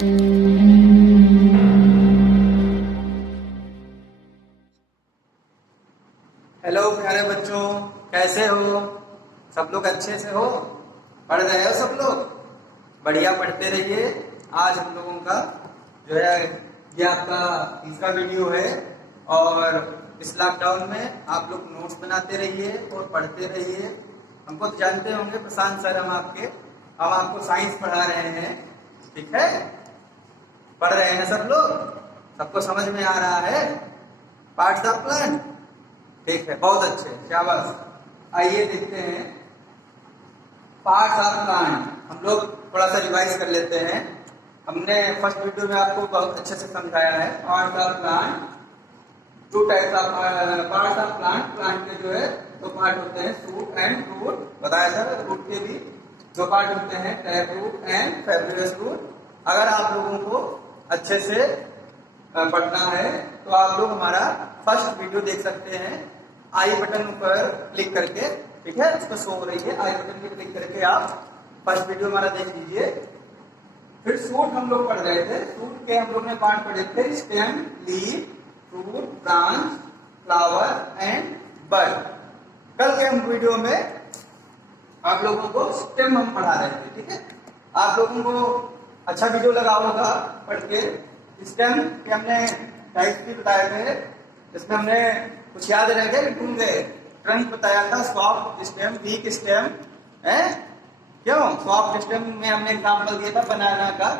Hello प्यारे बच्चों, कैसे हो? सब लोग अच्छे से हो? पढ़ रहे हो सब लोग? बढ़िया पढ़ते रहिए। आज हम लोगों का जो है ये आपका तीसरा वीडियो है और इस लॉकडाउन में आप लोग नोट्स बनाते रहिए और पढ़ते रहिए। हमको तो जानते होंगे प्रशांत सर, हम आपको साइंस पढ़ा रहे हैं, ठीक है? पढ़ रहे हैं सब लोग? सबको समझ में आ रहा है पार्ट्स ऑफ प्लांट? ठीक है, बहुत अच्छे, शाबाश। आइए देखते हैं पार्ट्स ऑफ प्लांट। हम लोग थोड़ा सा रिवाइज कर लेते हैं। हमने फर्स्ट वीडियो में आपको बहुत अच्छे से समझाया है parts of plant. Two types of parts of plant. Plant के जो है दो पार्ट होते हैं, शूट एंड रूट। बताया था रूट के भी दो पार्ट होते हैं, टैप रूट एंड फाइब्रिलस रूट। अगर आप लोगों को अच्छे से पढ़ना है तो आप लोग हमारा फर्स्ट वीडियो देख सकते हैं। आई बटन पर क्लिक करके, ठीक है, उसको शो हो रही है, आई बटन पर क्लिक करके आप फर्स्ट वीडियो हमारा देख लीजिए। फिर सूट हम लोग पढ़ रहे थे। सूट के हम लोग ने पार्ट पढ़े थे, stem, leaf, fruit, branch, flower and bud. कल के हम वीडियो में आप लोगों को स्टेम हम पढ़ा रहे थे, ठीक है? आप लोगों को अच्छा वीडियो लगा होगा पढ़ के। स्टेम के हमने टाइप भी बताए थे, इसमें हमने कुछ याद रह गए, भूल गए। ट्रंक बताया था, सॉफ्ट स्टेम, वीक स्टेम है। क्यों? सॉफ्ट स्टेम में हमने एग्जांपल दिया था बनाना का,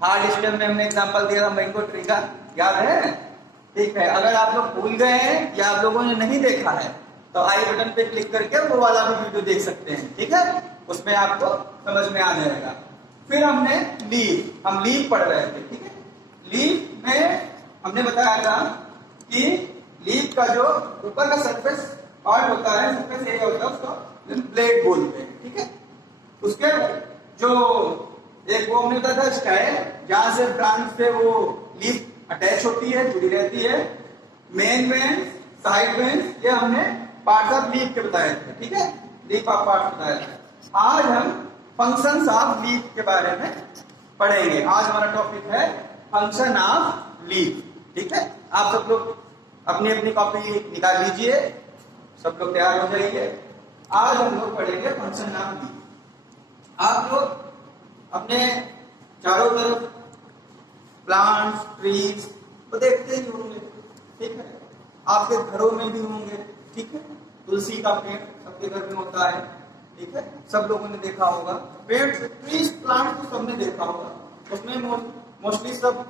हार्ड स्टेम में हमने एग्जांपल दिया था मैंगो ट्री का, याद है? ठीक है, अगर आप लोग भूल गए हैं या आप लोगों ने नहीं देखा है तो आई बटन पे क्लिक करके वो वाला भी वीडियो देख सकते हैं, ठीक है? उसमें आपको समझ में आ जाएगा। फिर हमने लीफ, हम लीफ पढ़ रहे थे, ठीक है? लीफ में हमने बताया था कि लीफ का जो ऊपर का सरफेस पार्ट होता है, सरफेस एरिया होता है, उसको ब्लेड बोलते हैं, ठीक है? उसके जो एक वो हमने बताया था स्टाइल, जहां से ब्रांच से वो लीफ अटैच होती है, जुड़ी रहती है। मेन वेन्स, साइड वेन्स, ये हमने पार्ट्स ऑफ लीफ के बताए थे, ठीक है? लीफ ऑफ पार्ट बताया था। आज हम फंक्शंस ऑफ लीफ के बारे में पढ़ेंगे। आज हमारा टॉपिक है फंक्शन ऑफ लीफ, ठीक है? आप सब लोग अपनी अपनी कॉपी निकाल लीजिए, सब लोग तैयार हो जाइए। आज हम लोग पढ़ेंगे फंक्शन ऑफ लीफ। आप लोग अपने चारों तरफ प्लांट्स, ट्रीज तो देखते ही होंगे, ठीक है? आपके घरों में भी होंगे, ठीक है? तुलसी का पेड़ सबके घर में होता है, ठीक है? सब लोगों ने देखा होगा। पेड़, ट्रीज, प्लांट तो सबने देखा होगा। उसमें मोस्टली सब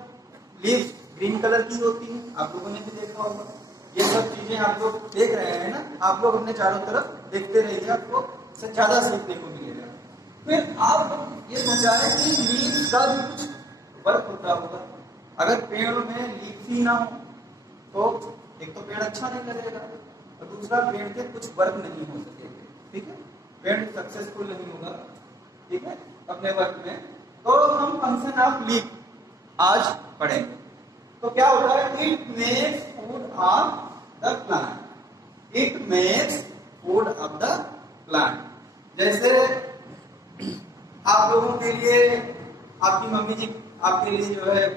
लीव्स ग्रीन कलर की होती है, आप लोगों ने भी देखा होगा। ये सब चीजें आप लोग देख रहे हैं ना, आप लोग अपने चारों तरफ देखते रहिए, आपको इससे ज्यादा सीखने को मिलेगा। फिर आप ये सोचा है कि लीव्स का भी कुछ वर्क होता होगा। अगर पेड़ में लीव्स ही ना हो तो एक तो पेड़ अच्छा नहीं लगेगा और दूसरा पेड़ के कुछ वर्क नहीं हो सकेंगे, ठीक है? पेड़ सक्सेसफुल नहीं होगा, ठीक है, अपने वर्क में। तो हम फंक्शन ऑफ लीफ आज पढ़ेंगे। तो क्या होता है? It makes food of the plant. It makes food of the plant. जैसे आप लोगों के लिए आपकी मम्मी जी आपके लिए जो है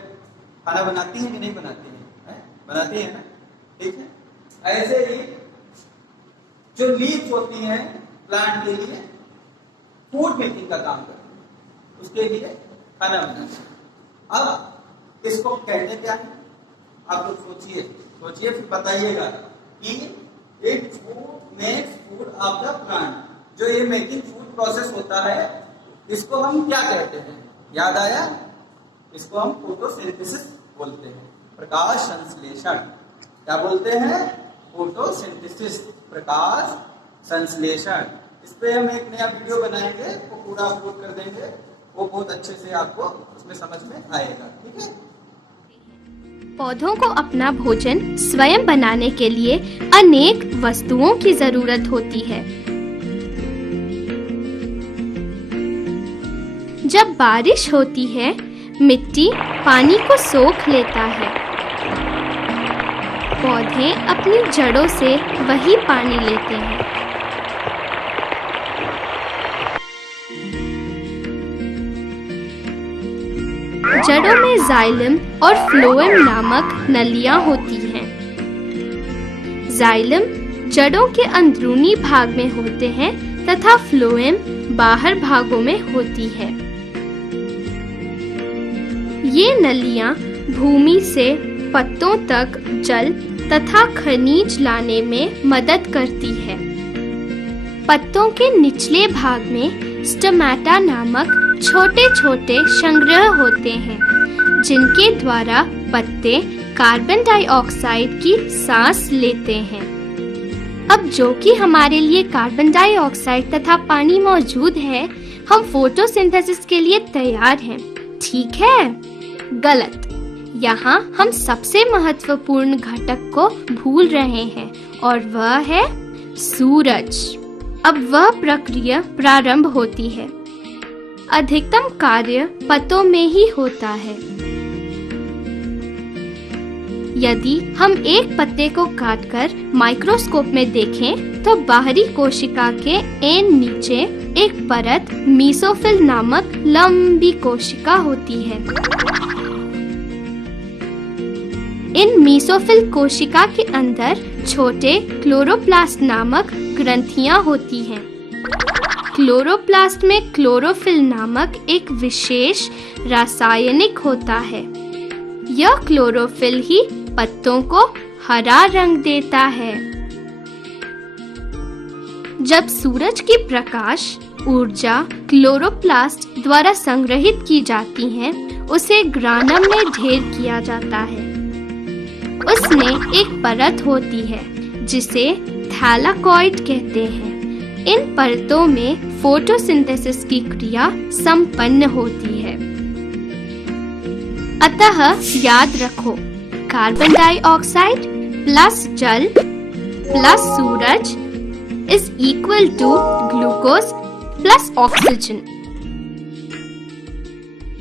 खाना बनाती है कि नहीं बनाती है? बनाती है ना, ठीक है? ऐसे ही जो लीव्स होती हैं प्लांट के लिए फूड मेकिंग का काम करती है, उसके लिए खाना बनाना। अब इसको कहते क्या है? आप लोग सोचिए, फिर बताइएगा कि it food makes food of the plant. जो ये मेकिंग फूड प्रोसेस होता है, इसको हम क्या कहते हैं? याद आया? इसको हम फोटोसिंथेसिस बोलते हैं, प्रकाश संश्लेषण। क्या बोलते हैं? फोटोसिंथेसिस, प्रकाश संश्लेषण। इस पे हम एक नया वीडियो बनाएंगे, वो पूरा अपलोड कर देंगे, वो बहुत अच्छे से आपको उसमें समझ में आएगा, ठीक है? पौधों को अपना भोजन स्वयं बनाने के लिए अनेक वस्तुओं की जरूरत होती है। जब बारिश होती है, मिट्टी पानी को सोख लेता है। पौधे अपनी जड़ों से वही पानी लेते हैं। जड़ों में जाइलम और फ्लोएम नामक नलियां होती हैं। जाइलम जड़ों के अंदरूनी भाग में होते हैं तथा फ्लोएम बाहर भागों में होती है। ये नलियां भूमि से पत्तों तक जल तथा खनिज लाने में मदद करती है। पत्तों के निचले भाग में स्टोमेटा नामक छोटे छोटे संग्रह होते हैं, जिनके द्वारा पत्ते कार्बन डाइऑक्साइड की सांस लेते हैं। अब जो कि हमारे लिए कार्बन डाइऑक्साइड तथा पानी मौजूद है, हम फोटोसिंथेसिस के लिए तैयार हैं। ठीक है? गलत। यहाँ हम सबसे महत्वपूर्ण घटक को भूल रहे हैं और वह है सूरज। अब वह प्रक्रिया प्रारंभ होती है। अधिकतम कार्य पत्तों में ही होता है। यदि हम एक पत्ते को काटकर माइक्रोस्कोप में देखें तो बाहरी कोशिका के एन नीचे एक परत मीसोफिल नामक लंबी कोशिका होती है। इन मीसोफिल कोशिका के अंदर छोटे क्लोरोप्लास्ट नामक ग्रंथियां होती हैं। क्लोरोप्लास्ट में क्लोरोफिल नामक एक विशेष रासायनिक होता है। यह क्लोरोफिल ही पत्तों को हरा रंग देता है। जब सूरज की प्रकाश ऊर्जा क्लोरोप्लास्ट द्वारा संग्रहित की जाती है, उसे ग्रानम में ढेर किया जाता है। उसमें एक परत होती है जिसे थैलाकॉइड कहते हैं। इन परतों में फोटोसिंथेसिस की क्रिया संपन्न होती है। अतः याद रखो, कार्बन डाइऑक्साइड प्लस जल प्लस सूरज is equal to glucose plus oxygen.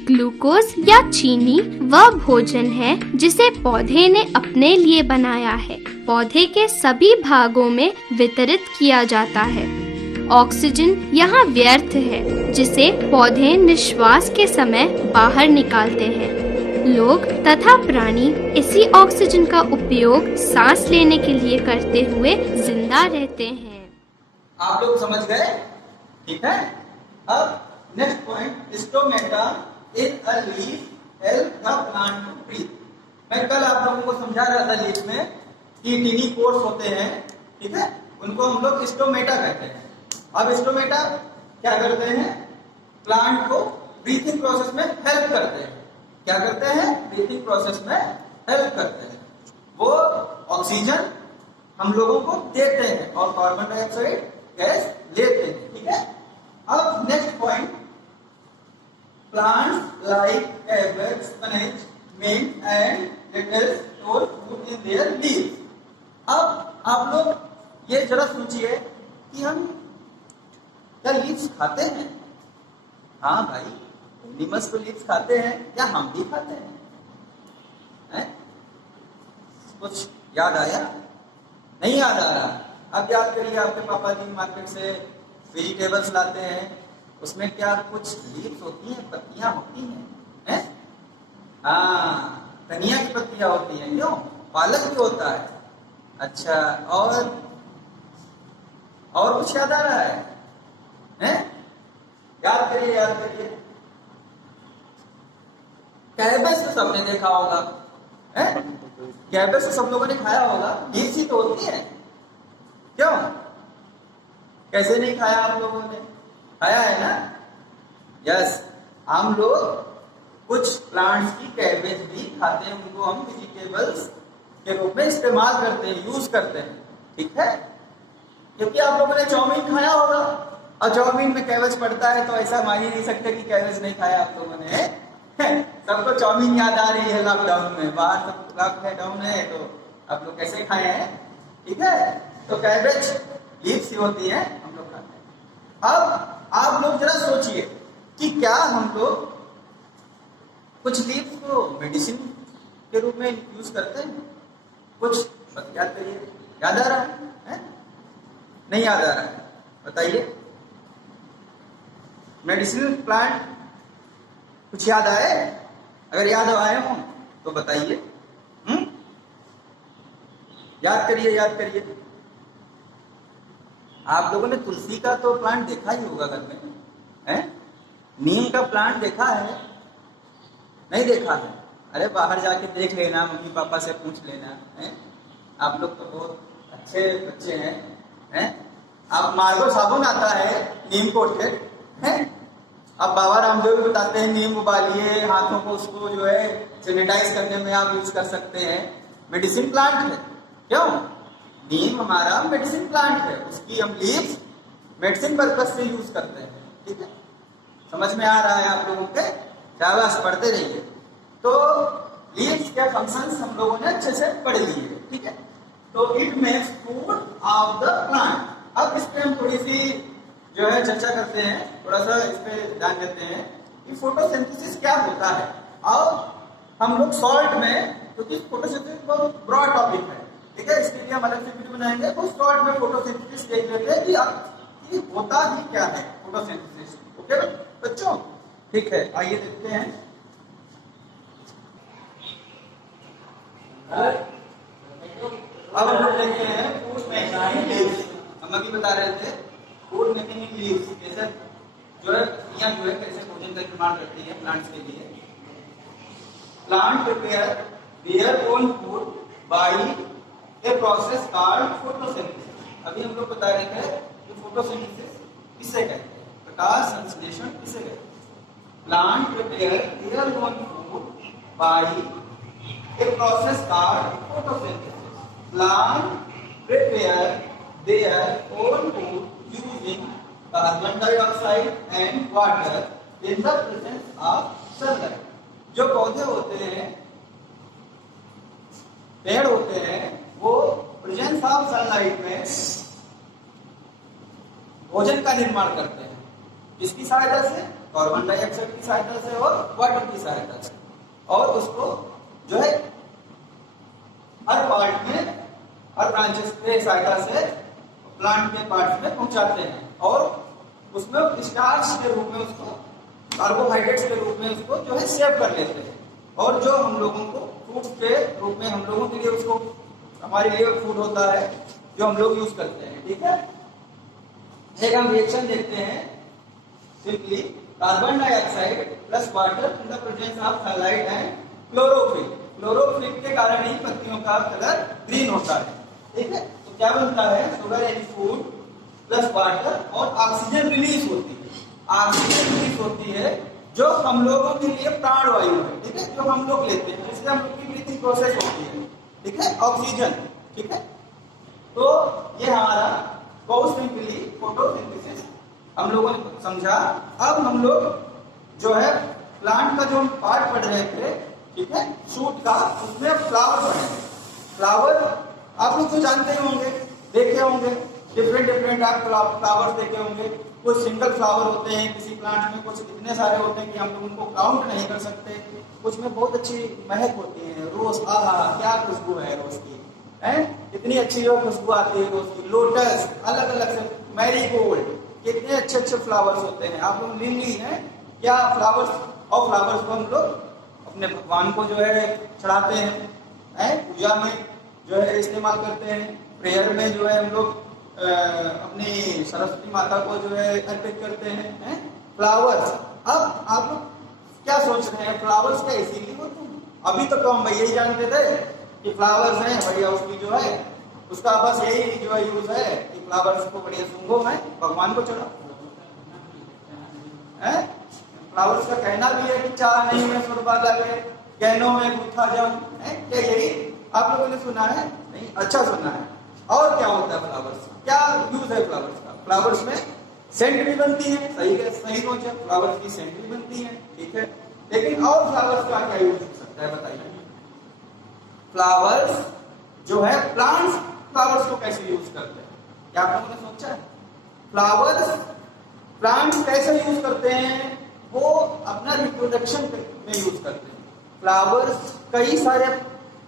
Glucose या चीनी वह भोजन है जिसे पौधे ने अपने लिए बनाया है। पौधे के सभी भागों में वितरित किया जाता है। ऑक्सीजन यहाँ व्यर्थ है, जिसे पौधे निश्वास के समय बाहर निकालते हैं। लोग तथा प्राणी इसी ऑक्सीजन का उपयोग सांस लेने के लिए करते हुए जिंदा रहते हैं। आप लोग समझ गए? ठीक है। अब next point, stomata in a leaf help the plant to breathe. मैं कल आप लोगों को समझा रहा था लीफ में कि टिनी पोर्स होते हैं, ठीक है, उनको हम लोग स्टोमेटा कहते हैं। अब स्टोमेटा क्या करते हैं? प्लांट को ब्रीथिंग प्रोसेस में हेल्प करते हैं। क्या करते हैं? ब्रीथिंग प्रोसेस में हेल्प करते हैं। वो ऑक्सीजन हम लोगों को देते हैं और कार्बन डाइऑक्साइड गैस लेते हैं। ठीक है। अब next point, plants like cabbage, spinach, mint and lettuce store food in their leaves। अब आप लोग ये जरा सोचिए कि हम क्या लीव्स खाते हैं? हाँ भाई, एनिमल्स तो लीव्स खाते हैं, या हम भी खाते हैं? कुछ याद आया? नहीं याद आ रहा? अब याद करिए, आपके पापा जी मार्केट से वेजिटेबल्स लाते हैं, उसमें क्या कुछ लीव्स होती हैं, पत्तियां होती हैं? हाँ, धनिया की पत्तियां होती हैं। क्यों? पालक भी होता है। अच्छा, और कुछ याद आ रहा है? याद करिए, याद करिए। कैबेज तो सबने देखा होगा, कैबेज तो सब लोगों ने खाया होगा। लीव्स ही तो होती है। क्यों? कैसे नहीं खाया आप लोगों ने? खाया है ना? यस, हम लोग कुछ प्लांट्स की कैबेज भी खाते हैं, उनको हम वेजिटेबल्स के रूप में इस्तेमाल करते हैं, यूज करते हैं। ठीक है। क्योंकि आप लोगों ने चाउमीन खाया होगा और चाउमीन में कैबेज पड़ता है, तो ऐसा मान ही नहीं सकते कि कैबेज नहीं खाया आप लोगों ने। सबको चाउमीन याद आ रही है लॉकडाउन में, बाहर सब लॉकडाउन है, तो आप लोग कैसे खाए हैं? ठीक है। तो कैबेज लीव्स ही होती है, हम लोग खाते हैं। अब आप लोग जरा सोचिए कि क्या हम लोग कुछ लीव्स को मेडिसिन के रूप में यूज करते हैं? कुछ याद करिए। याद आ रहा है? नहीं याद आ रहा है? बताइए। मेडिसिनल प्लांट कुछ याद आए? अगर याद आए हो तो बताइए। याद करिए, याद करिए। आप लोगों ने तुलसी का तो प्लांट देखा ही होगा घर में, है? नीम का प्लांट देखा है? नहीं देखा है? अरे बाहर जाके देख लेना, मम्मी पापा से पूछ लेना, है? आप लोग तो बहुत अच्छे बच्चे हैं? आप मार्गो साबुन आता है नीम कोटेड, है? अब बाबा रामदेव भी बताते हैं नीम उबालिए, हाथों को उसको जो है सैनिटाइज करने में आप यूज कर सकते हैं। मेडिसिन प्लांट है, क्यों? नीम हमारा मेडिसिन प्लांट है, उसकी हम लीव्स मेडिसिन पर्पज से यूज करते हैं। ठीक है, समझ में आ रहा है आप लोगों के? शाबाश, पढ़ते रहिए। तो लीव्स के फंक्शंस हम लोगों ने अच्छे से पढ़ लिए। ठीक है, तो it makes food of the plant. अब इस पे हम थोड़ी सी जो है चर्चा करते हैं, थोड़ा सा इस पे ध्यान देते हैं कि फोटोसिंथेसिस क्या होता है। और हम लोग शॉर्ट में, क्योंकि फोटोसिंथेसिस बहुत ब्रॉड टॉपिक है, ठीक है, इसके लिए हम अलग से वीडियो बनाएंगे, तो शॉर्ट में फोटोसिंथेसिस देख लेते हैं कि होता ही क्या है फोटोसिंथेसिस। ओके बच्चों, ठीक है, आइए देखते हैं। अब हम लोग देखते हैं फूड मेकिंग लीव्स। हम अभी बता रहे थे फूड मेकिंग लीव्स कैसे जो है पत्तियां जो है कैसे भोजन का निर्माण करती है प्लांट्स के लिए। Plant prepare their own food by a process called photosynthesis. अभी हम लोग बता रहे थे कि फोटोसिंथेसिस किसे कहते हैं, प्रकाश संश्लेषण किसे कहते हैं। Plant prepare their own food by a process called photosynthesis. Plant prepare their own food using carbon dioxide and water in the presence of sunlight. जो पौधे होते हैं, पेड़ होते हैं, वो प्रेजेंस ऑफ सनलाइट में भोजन का निर्माण करते हैं। किसकी सहायता से? कार्बन डाइऑक्साइड की सहायता से और वाटर की सहायता से। और उसको जो है हर पार्ट में, हर ब्रांचेस के सहायता से प्लांट के पार्ट्स में पहुंचाते हैं और उसमें स्टार्च के रूप में, उसको कार्बोहाइड्रेट्स के रूप में उसको जो है सेव कर लेते हैं। और जो हम लोगों को फूड के रूप में, हम लोगों के लिए उसको, हमारे लिए फूड होता है जो हम लोग यूज करते हैं। ठीक है, एक हम रिएक्शन देखते हैं, simply carbon dioxide plus water in the presence of sunlight and chlorophyll. Chlorophyll के कारण ही पत्तियों का कलर ग्रीन होता है। ठीक है, तो क्या बनता है? Sugar and food plus water और ऑक्सीजन रिलीज होती है। ऑक्सीजन रिलीज होती है जो हम लोगों के लिए प्राणवायु है। ठीक है, जो हम लोग लेते हैं, जिससे हम लोग की ब्रीथिंग प्रोसेस होती है। ठीक है, ऑक्सीजन। ठीक है, तो ये हमारा बहुत सिंपली फोटोसिंथेसिस हम लोगों ने समझा। अब हम लोग जो है प्लांट का जो हम पार्ट पढ़ रहे थे, ठीक है, शूट का, उसमें फ्लावर बने। फ्लावर आप लोग तो जानते ही होंगे, देखे होंगे, डिफरेंट आप फ्लावर्स देखे होंगे। कुछ सिंगल फ्लावर होते हैं किसी प्लांट में, कुछ इतने सारे होते हैं कि हम लोग उनको काउंट नहीं कर सकते। कुछ में बहुत अच्छी महक होती है, रोज, आहा क्या खुशबू है रोज की, है, इतनी अच्छी जो खुशबू आती है रोज की। लोटस, अलग अलग से, मैरीगोल्ड, कितने अच्छे अच्छे फ्लावर्स होते हैं। आप लोग लिली है क्या, फ्लावर्स, और फ्लावर्स को हम लोग अपने भगवान को जो है चढ़ाते हैं, पूजा में जो है इस्तेमाल करते हैं। प्रेयर में जो है हम लोग अपनी सरस्वती माता को जो है अर्पित करते हैं, फ्लावर्स। अब आप लोग क्या सोच रहे हैं, फ्लावर्स क्या इसीलिए होते हैं? अभी तक तो हम भैया ही जानते थे कि फ्लावर्स हैं भैया, उसकी जो है उसका बस यही जो है यूज है कि फ्लावर्स को बढ़िया सूंघो है, भगवान को चढ़ाओ। फ्लावर्स का कहना भी है कि चाह नहीं में सुरबा लगे, गहनों में गुथा जाऊं, क्या यही आप लोगों ने सुना है? नहीं, अच्छा सुना है। और क्या होता है फ्लावर्स, क्या यूज है फ्लावर्स का? फ्लावर्स में सेंट भी बनती है, सही सोच है, फ्लावर्स की सेंट भी बनती है। ठीक है, लेकिन और फ्लावर्स का क्या यूज हो सकता है बताइए? फ्लावर्स जो है, प्लांट्स फ्लावर्स को कैसे यूज करते हैं, क्या आप लोगों ने सोचा है? फ्लावर्स प्लांट्स कैसे यूज करते हैं? वो अपना रिप्रोडक्शन में यूज करते हैं। फ्लावर्स, कई सारे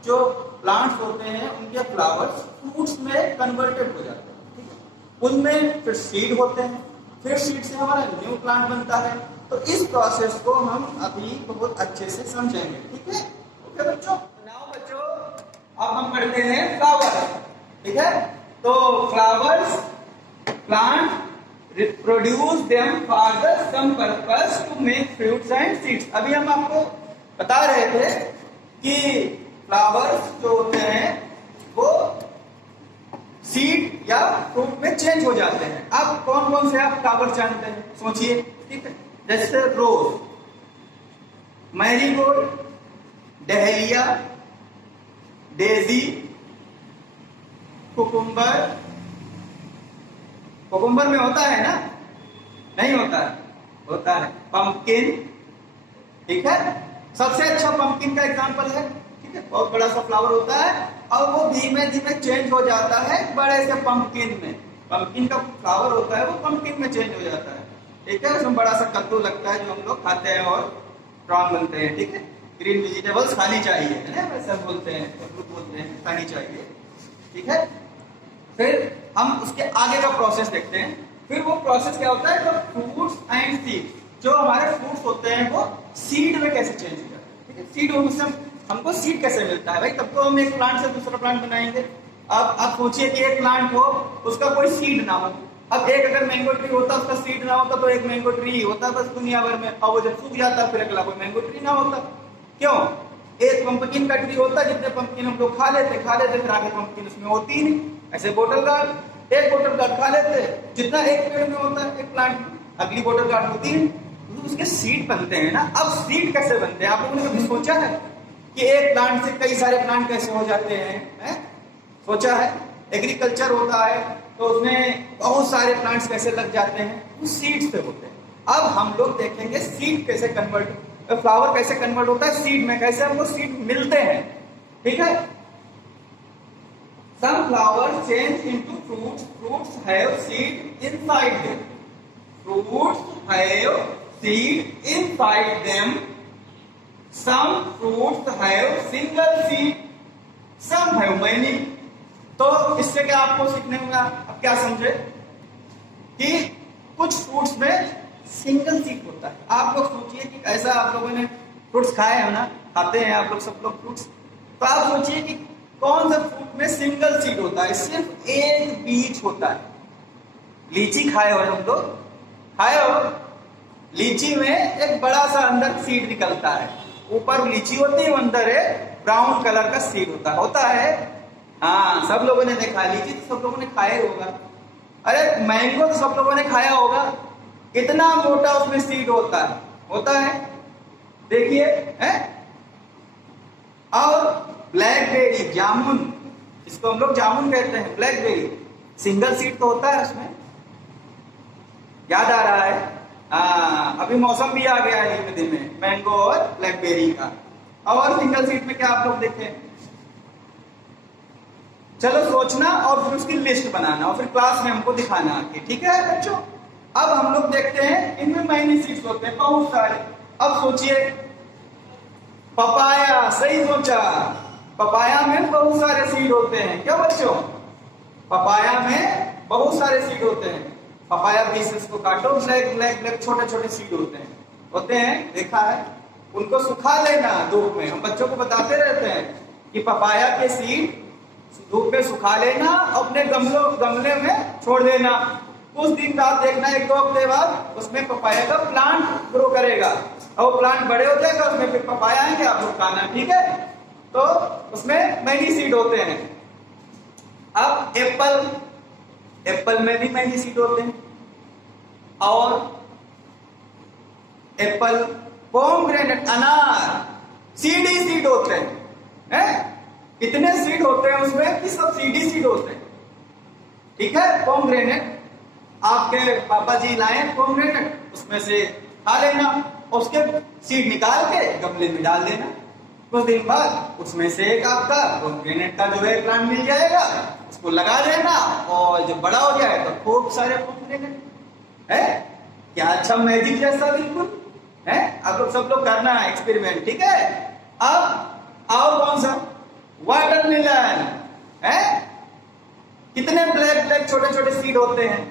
जो प्लांट्स होते हैं उनके फ्लावर्स फ्रूट्स में कन्वर्टेड हो जाते हैं। ठीक है, उनमें फिर सीड होते हैं, फिर सीड से हमारा न्यू प्लांट बनता है। तो इस प्रोसेस को हम अभी बहुत अच्छे से समझेंगे, ठीक है? ओके बच्चों, नाउ बच्चों अब हम पढ़ते हैं फ्लावर, ठीक है? तो flowers plant produce them for the same purpose to make fruits and seeds. अभी हम आपको बता रहे थे कि फ्लावर्स जो होते हैं वो सीड या फ्रूट में चेंज हो जाते हैं। अब कौन कौन से आप फ्लावर्स जानते हैं, सोचिए, ठीक है? जैसे rose, marigold, dahlia, daisy, cucumber. Cucumber में होता है ना? नहीं होता है? होता है। पंपकिन, ठीक है? सबसे अच्छा पंपकिन का एग्जांपल है, ठीक है? बहुत बड़ा सा फ्लावर होता है और वो धीमे धीमे चेंज हो जाता है बड़े से पंपकिन में। पंपकिन का फ्लावर होता है वो पंपकिन में चेंज हो जाता है, ठीक है? उसमें बड़ा सा कद्दू लगता है जो हम लोग खाते हैं और प्रॉन बनते हैं, ठीक है? ग्रीन वेजिटेबल्स खानी चाहिए, है ना? वैसे बोलते हैं, सब लोग बोलते हैं खानी चाहिए, ठीक है? फिर हम उसके आगे का प्रोसेस देखते हैं। फिर वो प्रोसेस क्या होता है, तो फ्रूट्स एंड सीड, जो हमारे फ्रूट्स होते हैं वो सीड में कैसे चेंज हो जाते हैं, ठीक है? सीड से हमको सीड कैसे मिलता है भाई? तब तो हम एक प्लांट से दूसरा प्लांट बनाएंगे। अब सोचिए कि एक प्लांट हो, उसका कोई सीड ना हो। अब एक अगर मैंगो ट्री होता, उसका सीड ना होता तो एक मैंगो ट्री ही होता बस दुनिया भर में, और वो जब सूख जाता फिर अगला कोई मैंगो ट्री ना होता। क्यों? एक पंपकिन का ट्री होता, जितने पंपकिन हम लोग खा लेते फिर आगे पंपकिन उसमें होती ही नहीं। ऐसे बोटल गार्ड, एक बोटल गार्ड खा लेते, जितना एक पेड़ में होता है एक प्लांट में, अगली बोटल गार्ड होती है, तो उसके सीड बनते हैं ना। अब सीड कैसे बनते हैं, आप लोगों ने कभी सोचा है कि एक प्लांट से कई सारे प्लांट कैसे हो जाते हैं? सोचा है? एग्रीकल्चर होता है तो उसमें बहुत सारे प्लांट्स कैसे लग जाते हैं, वो सीड से होते हैं। अब हम लोग देखेंगे सीड कैसे कन्वर्ट, फ्लावर कैसे कन्वर्ट होता है सीड में, कैसे हमको सीड मिलते हैं, ठीक है? Some flowers change into fruits. Fruits have seed inside them. Fruits have seed inside them. Some fruits have single seed. Some have many. तो इससे क्या आपको सीखने होगा? अब क्या समझे कि कुछ फ्रूट्स में सिंगल सीड होता है। आप लोग सोचिए कि ऐसा आप लोगों ने फ्रूट्स खाए हैं ना, खाते हैं आप लोग सब लोग फ्रूट्स, तो आप सोचिए कि कौन सा फ्रूट में सिंगल सीड होता है, सिर्फ एक बीज होता है। लीची खाए हो हम लोग, खाए हो? लीची में एक बड़ा सा अंदर सीड निकलता है, ऊपर लीची होती है, अंदर है ब्राउन कलर का सीड होता है। हाँ, सब लोगों ने देखा, लीची तो सब लोगों ने खाया होगा। अरे मैंगो तो सब लोगों ने खाया होगा, इतना मोटा उसमें सीड होता है, देखिए, है? और ब्लैकबेरी, जामुन, इसको हम लोग जामुन कहते हैं, ब्लैकबेरी, सिंगल सीड तो होता है उसमें। याद आ रहा है? अभी मौसम भी आ गया है धीमे धीमे, मैंगो और ब्लैकबेरी का। और सिंगल सीड में क्या आप लोग देखें? चलो सोचना और फिर उसकी लिस्ट बनाना और फिर क्लास में हमको दिखाना आके, ठीक है बच्चों? अब हम लोग देखते हैं इनमें मैनी सीड्स होते हैं बहुत सारे। अब सोचिए, पपाया, सही सोचा, पपाया में बहुत सारे सीड होते हैं। क्या बच्चों? पपाया में बहुत सारे सीड होते हैं। पपाया पीसेस को काटो, ब्लैक छोटे छोटे सीड होते हैं, देखा है? उनको सुखा लेना धूप में। हम बच्चों को बताते रहते हैं कि पपाया के सीड धूप में सुखा लेना, अपने गमले में छोड़ देना। कुछ दिन बाद देखना, 1-2 हफ्ते बाद उसमें पपाया का प्लांट ग्रो करेगा और वो प्लांट बड़े हो जाएगा, उसमें फिर पपाया आएंगे, आप लोग खाना, ठीक है? तो उसमें मैनी सीड होते हैं। अब एप्पल में भी मैनी सीड होते हैं, और एप्पल, पोमग्रेनेट, अनार, सीडी सीड होते हैं। कितने सीड होते हैं उसमें कि सब सीडी सीड होते हैं, ठीक है? पोमग्रेनेट, आपके पापा जी लाए पोमग्रेनेट, उसमें से खा लेना, उसके सीड निकाल के गमले में डाल देना। कुछ दिन बाद उसमें से एक आपका पोमग्रेनेट का जो है प्लांट मिल जाएगा, उसको लगा देना, और जब बड़ा हो जाए तो खूब सारे पोमग्रेनेट है। क्या अच्छा मैजिक जैसा बिल्कुल है। आप लोग सब लोग करना है एक्सपेरिमेंट, ठीक है? अब और कौन सा? वाटरमेलन है। कितने ब्लैक छोटे छोटे सीड होते हैं।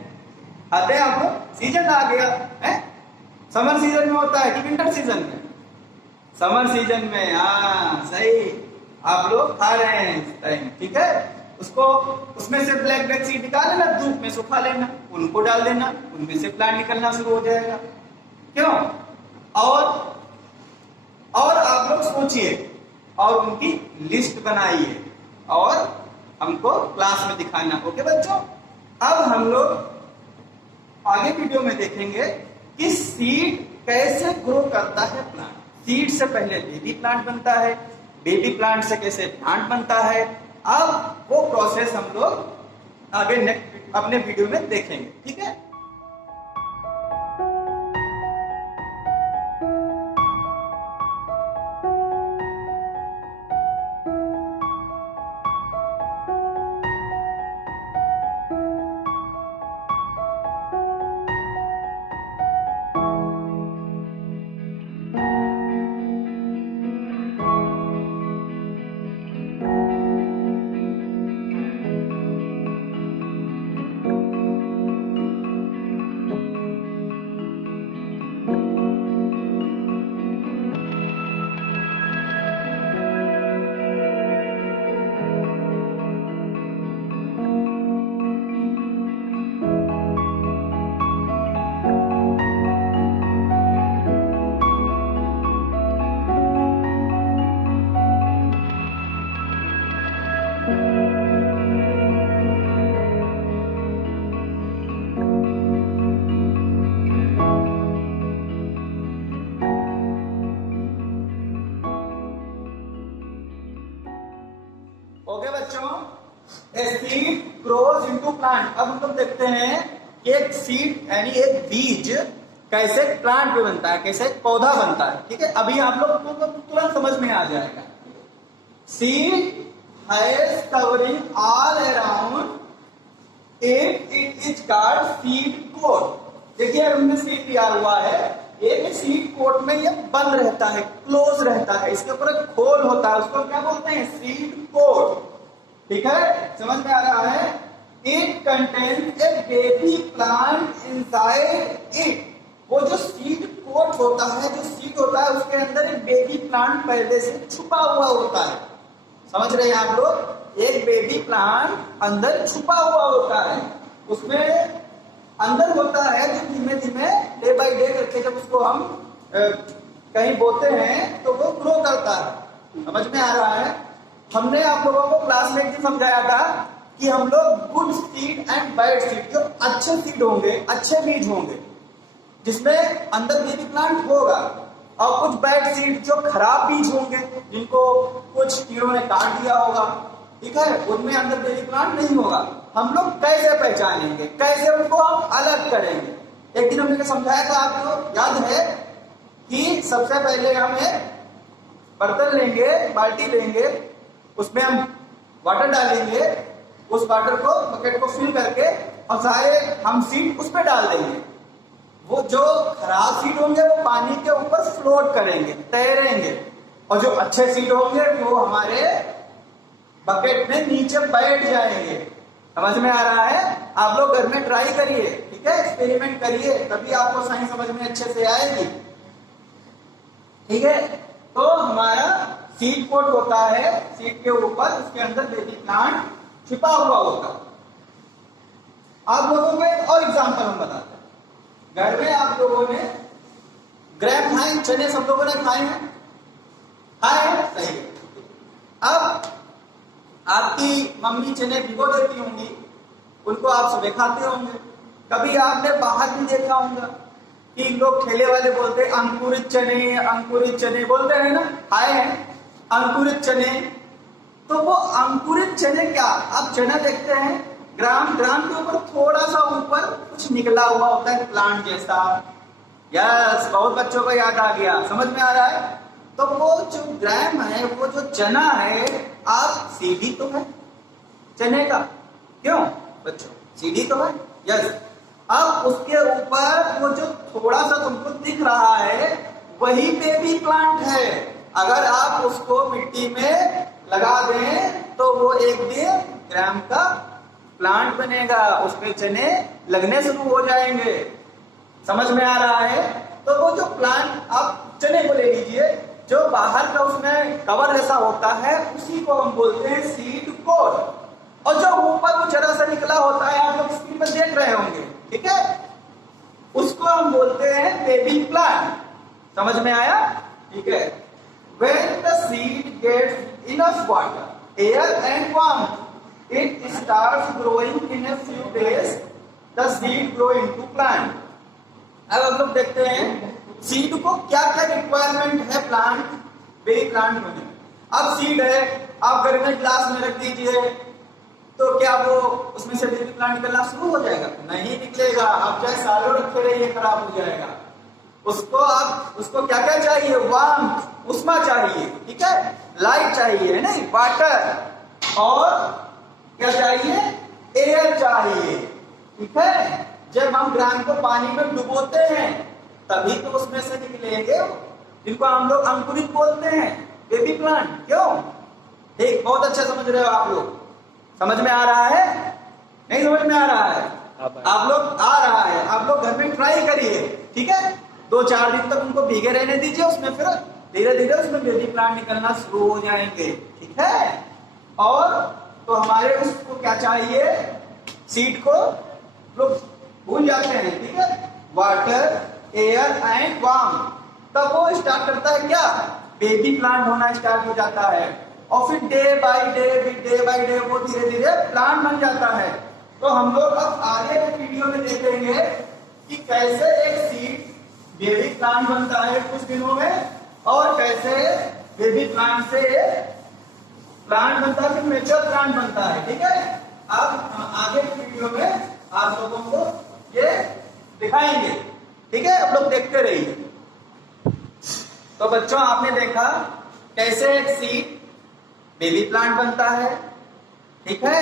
खाते हैं आप लोग? सीजन आ गया है, समर सीजन में होता है कि विंटर सीजन में? समर सीजन में, हाँ सही, आप लोग खा रहे हैं इस टाइम, ठीक है। उसको उसमें से ब्लैक सीड निकाल लेना, धूप में सुखा लेना, उनको डाल देना, उनमें से प्लांट निकलना शुरू हो जाएगा। क्यों? और आप लोग सोचिए और उनकी लिस्ट बनाइए और हमको क्लास में दिखाना। ओके बच्चों, अब हम लोग आगे वीडियो में देखेंगे कि सीड कैसे ग्रो करता है प्लांट। सीड से पहले बेबी प्लांट बनता है, बेबी प्लांट से कैसे प्लांट बनता है, अब वो प्रोसेस हम लोग आगे नेक्स्ट अपने वीडियो में देखेंगे, ठीक है। ओके बच्चों, a seed grows into plant. अब हम लोग देखते हैं कि एक सीड यानी एक बीज कैसे प्लांट में बनता है, कैसे पौधा बनता है, ठीक है। अभी आप लोग को तुरंत समझ में आ जाएगा। Seed has covering all around it is called seed coat. देखिए हमने सीड लिया हुआ है, एक सीड कोट में ये बंद रहता है, क्लोज रहता है, इसके ऊपर एक खोल होता है, उसको क्या बोलते हैं? सीड कोट, ठीक है। समझ में आ रहा है? It contains A baby plant inside it. वो जो सीड कोट होता है, जो सीड होता है, उसके अंदर एक बेबी प्लांट पहले से छुपा हुआ होता है। समझ रहे हैं आप लोग? एक बेबी प्लांट अंदर छुपा हुआ होता है, उसमें अंदर होता है जो धीमे धीमे डे बाई डे करके जब उसको हम कहीं बोते हैं तो वो ग्रो करता है। समझ में आ रहा है? हमने आप लोगों को क्लास में एक दिन समझाया था कि हम लोग good seed and bad seed, जो अच्छे सीड होंगे, अच्छे बीज होंगे जिसमें अंदर बेबी प्लांट होगा, और कुछ बैड सीड जो खराब बीज होंगे जिनको कुछ कीड़ों ने काट दिया होगा, ठीक है, उनमें अंदर बेबी प्लांट नहीं होगा। हम लोग कैसे पहचानेंगे, कैसे उनको हम अलग करेंगे? एक दिन हमने समझाया था, आपको याद है कि सबसे पहले हम एक बर्तन लेंगे, बाल्टी लेंगे, उसमें हम वाटर डालेंगे, उस वाटर को बकेट को फिल करके और सारे हम सीड उस पर डाल देंगे। वो जो खराब सीड होंगे वो पानी के ऊपर फ्लोट करेंगे, तैरेंगे, और जो अच्छे सीड होंगे वो हमारे बकेट में नीचे बैठ जाएंगे। समझ में आ रहा है? आप लोग घर में ट्राई करिए, ठीक है, एक्सपेरिमेंट करिए, तभी आपको साइंस समझ में अच्छे से आएगी, ठीक है। तो हमारा सीड कोट होता है, सीड के ऊपर उसके अंदर बेबी प्लांट छिपा हुआ होता है। आप लोगों को एक और एग्जांपल हम बताते हैं। घर में आप लोगों ने ग्रैम खाए, चने सब लोगों ने खाए हैं, खाए हैं, सही है। अब आपकी मम्मी चने भिगो देती होंगी, उनको आप सुबह खाते होंगे। कभी आपने बाहर भी देखा होगा कि लोग ठेले वाले बोलते हैं अंकुरित चने बोलते हैं ना, खाए हैं अंकुरित चने। तो वो अंकुरित चने क्या, आप चना देखते हैं, ग्राम के ऊपर थोड़ा सा ऊपर कुछ निकला हुआ होता है प्लांट जैसा। यस, बहुत बच्चों को याद आ गया, समझ में आ रहा है? तो वो जो ग्राम है, वो जो चना है, आप सीढ़ी तो है चने का, क्यों बच्चों? सीढ़ी तो है, यस। अब उसके ऊपर वो जो थोड़ा सा तुमको दिख रहा है, वही बेबी प्लांट है। अगर आप उसको मिट्टी में लगा दें तो वो एक दिन ग्राम का प्लांट बनेगा, उस पे चने लगने शुरू हो जाएंगे। समझ में आ रहा है? तो वो जो प्लांट, आप चने को ले लीजिए, जो बाहर का उसमें कवर जैसा होता है उसी को हम बोलते हैं सीड कोट, और जो ऊपर वो जरा सा निकला होता है, आप लोग स्क्रीन पर देख रहे होंगे, ठीक है, उसको हम बोलते हैं बेबी प्लांट। समझ में आया? ठीक है। When the seed gets enough water, air and warmth, it starts growing in a few days. The seed grow into plant. अब हम लोग देखते हैं सीड को क्या क्या रिक्वायरमेंट है प्लांट, बेबी प्लांट होने। अब सीड है, आप घर में ग्लास में रख दीजिए, तो क्या वो उसमें से बेबी प्लांट निकलना शुरू हो जाएगा? नहीं निकलेगा। आप चाहे सालों रखे रहिए, खराब हो जाएगा। उसको क्या क्या चाहिए? वार्म, उष्मा चाहिए, ठीक है, लाइट चाहिए, नहीं, वाटर, और क्या चाहिए? एयर चाहिए, ठीक है। जब हम ग्राम को पानी में डुबोते हैं तभी तो उसमें से निकलेंगे, जिनको हम लोग अंकुरित बोलते हैं, बेबी प्लांट। क्यों? ठीक, बहुत अच्छा समझ रहे हो आप लोग। समझ में आ रहा है? नहीं समझ में आ रहा है? आप लोग आ रहा है, आप लोग घर में ट्राई करिए, ठीक है। 2-4 दिन तक उनको भीगे रहने दीजिए, उसमें फिर धीरे धीरे उसमें बेबी प्लांट निकलना शुरू हो जाएंगे, ठीक है। और तो हमारे उसको क्या चाहिए? सीड को लोग भूल जाते हैं, ठीक है, वाटर, एयर एंड वार्म, तब वो स्टार्ट करता है क्या? बेबी प्लांट होना स्टार्ट हो जाता है, और फिर डे बाय डे वो धीरे धीरे प्लांट बन जाता है। तो हम लोग अब आगे के वीडियो में देखेंगे कि कैसे एक सीड बेबी प्लांट बनता है कुछ दिनों में, और कैसे बेबी प्लांट से प्लांट बनता है, फिर मेच्योर प्लांट बनता है, ठीक है। अब आगे के वीडियो में आप लोगों को ये दिखाएंगे, ठीक है। आप लोग देखते रहिए। तो बच्चों, आपने देखा कैसे एक सीड बेबी प्लांट बनता है, ठीक है,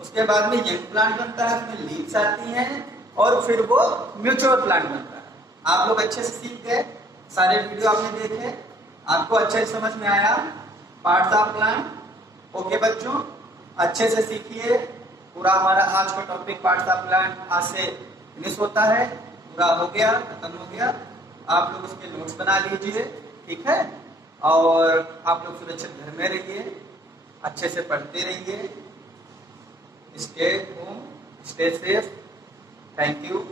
उसके बाद में यंग प्लांट बनता है, उसमें लीव्स आती हैं, और फिर वो मैच्योर प्लांट बनता है। आप लोग अच्छे से सीख गए, सारे वीडियो आपने देखे, आपको अच्छे से समझ में आया पार्ट्स ऑफ प्लांट। ओके बच्चों, अच्छे से सीखिए। पूरा हमारा आज का टॉपिक पार्ट्स ऑफ प्लांट आज से फिनिश होता है, पूरा हो गया, खत्म हो गया। आप लोग उसके नोट्स बना लीजिए, ठीक है, और आप लोग सुरक्षित घर में रहिए, अच्छे से पढ़ते रहिए। Stay home, stay safe. Thank you.